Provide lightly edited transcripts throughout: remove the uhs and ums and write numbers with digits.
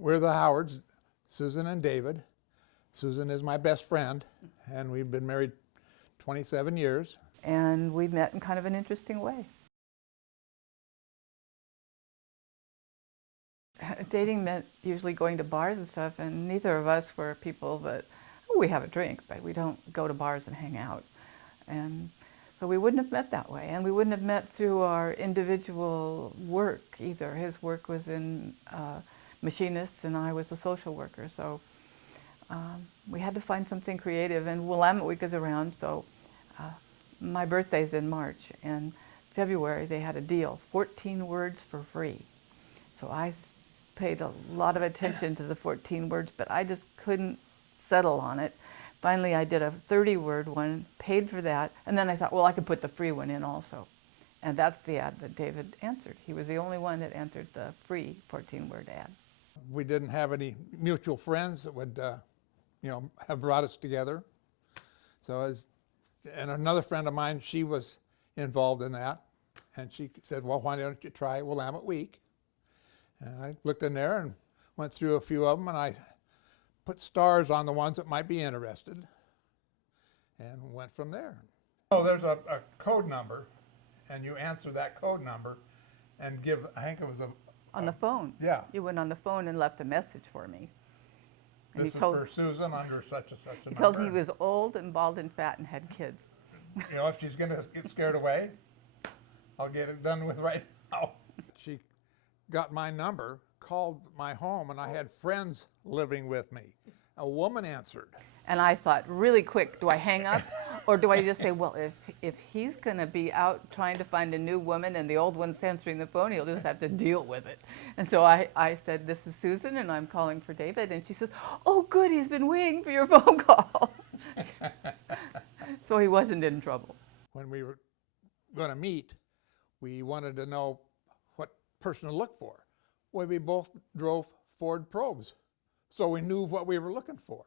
We're the Howards, Susan and David. Susan is my best friend, and we've been married 27 years. And we met in kind of an interesting way. Dating meant usually going to bars and stuff, and neither of us were people that, oh, we have a drink, but we don't go to bars and hang out. And so we wouldn't have met that way, and we wouldn't have met through our individual work either. His work was in machinists, and I was a social worker, so we had to find something creative, and Willamette Week is around, so my birthday's in March, and February they had a deal, 14 words for free. So I paid a lot of attention to the 14 words, but I just couldn't settle on it. Finally, I did a 30-word one, paid for that, and then I thought, well, I could put the free one in also. And that's the ad that David answered. He was the only one that answered the free 14-word ad. We didn't have any mutual friends that would, have brought us together. And another friend of mine, she was involved in that, and she said, well, why don't you try Willamette Week? And I looked in there and went through a few of them, and I put stars on the ones that might be interested, and went from there. Oh, there's a code number, and you answer that code number and give, I think it was on the phone. Yeah. You went on the phone and left a message for me. And this is for Susan under such and such a number. He told me he was old and bald and fat and had kids. If she's going to get scared away, I'll get it done with right now. She got my number, called my home, and I had friends living with me. A woman answered. And I thought, really quick, do I hang up? Or do I just say, well, if he's going to be out trying to find a new woman and the old one's answering the phone, he'll just have to deal with it. And so I said, this is Susan, and I'm calling for David. And she says, oh, good, he's been waiting for your phone call. So he wasn't in trouble. When we were going to meet, we wanted to know what person to look for. Well, we both drove Ford Probes, so we knew what we were looking for.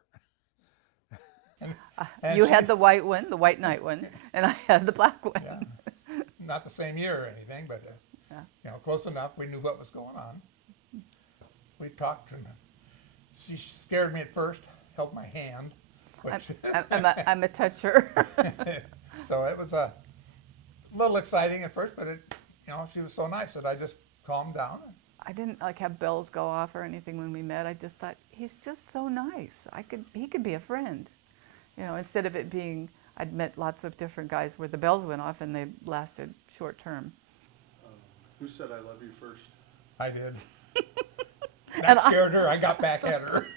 And you had the white one, the white night one, and I had the black one. Yeah. Not the same year or anything, but close enough. We knew what was going on. We talked, and she scared me at first, held my hand. Which I'm a toucher. So it was a little exciting at first, but she was so nice that I just calmed down. I didn't have bells go off or anything when we met. I just thought, he's just so nice. He could be a friend. Instead of it being, I'd met lots of different guys where the bells went off and they lasted short term. Who said I love you first? I did. That scared her. I got back at her.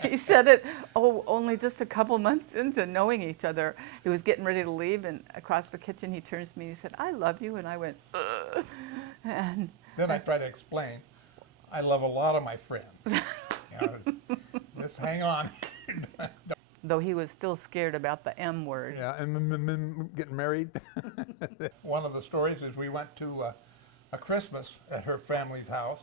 He said it, only just a couple months into knowing each other. He was getting ready to leave, and across the kitchen he turns to me and he said, I love you. And I went, ugh. And then I tried to explain, I love a lot of my friends. Just hang on. Though he was still scared about the M word. Yeah, and getting married. One of the stories is we went to a Christmas at her family's house,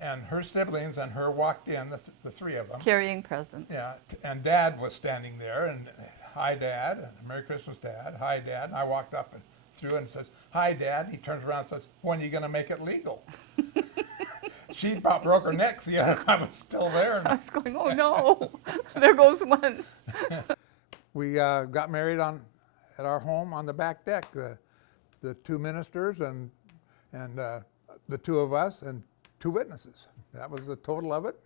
and her siblings and her walked in, the three of them. Carrying presents. Yeah, and Dad was standing there, and hi, Dad, and Merry Christmas, Dad, hi, Dad. And I walked up and through and says, hi, Dad. He turns around and says, when are you going to make it legal? She about broke her neck. See, I was still there. I was going, oh no, there goes one. We got married at our home on the back deck. The two ministers and the two of us and two witnesses. That was the total of it.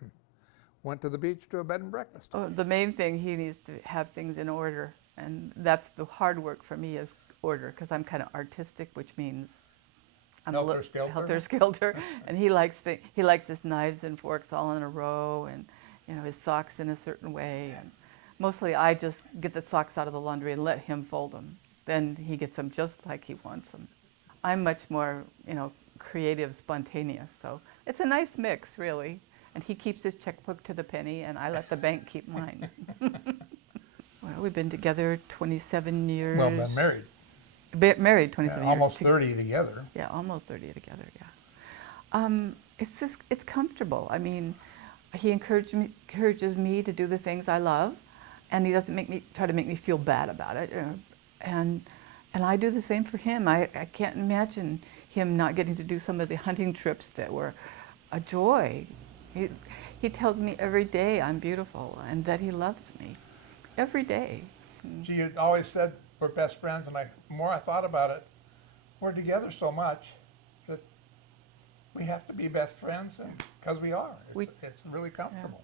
Went to the beach to a bed and breakfast. Oh, the main thing, he needs to have things in order, and that's the hard work for me is order, because I'm kind of artistic, which means I'm helter-skelter, and he likes his knives and forks all in a row, and his socks in a certain way. And mostly, I just get the socks out of the laundry and let him fold them. Then he gets them just like he wants them. I'm much more, creative, spontaneous. So it's a nice mix, really. And he keeps his checkbook to the penny, and I let the bank keep mine. Well, we've been together 27 years. Well, been married. Married 27 years. Almost 30 together. Yeah, almost 30 together, yeah. It's comfortable. I mean, he encourages me to do the things I love, and he doesn't try to make me feel bad about it. And I do the same for him. I can't imagine him not getting to do some of the hunting trips that were a joy. He tells me every day I'm beautiful and that he loves me. Every day. She had always said we're best friends, and the more I thought about it, we're together so much that we have to be best friends, and because we are. We- It's really comfortable.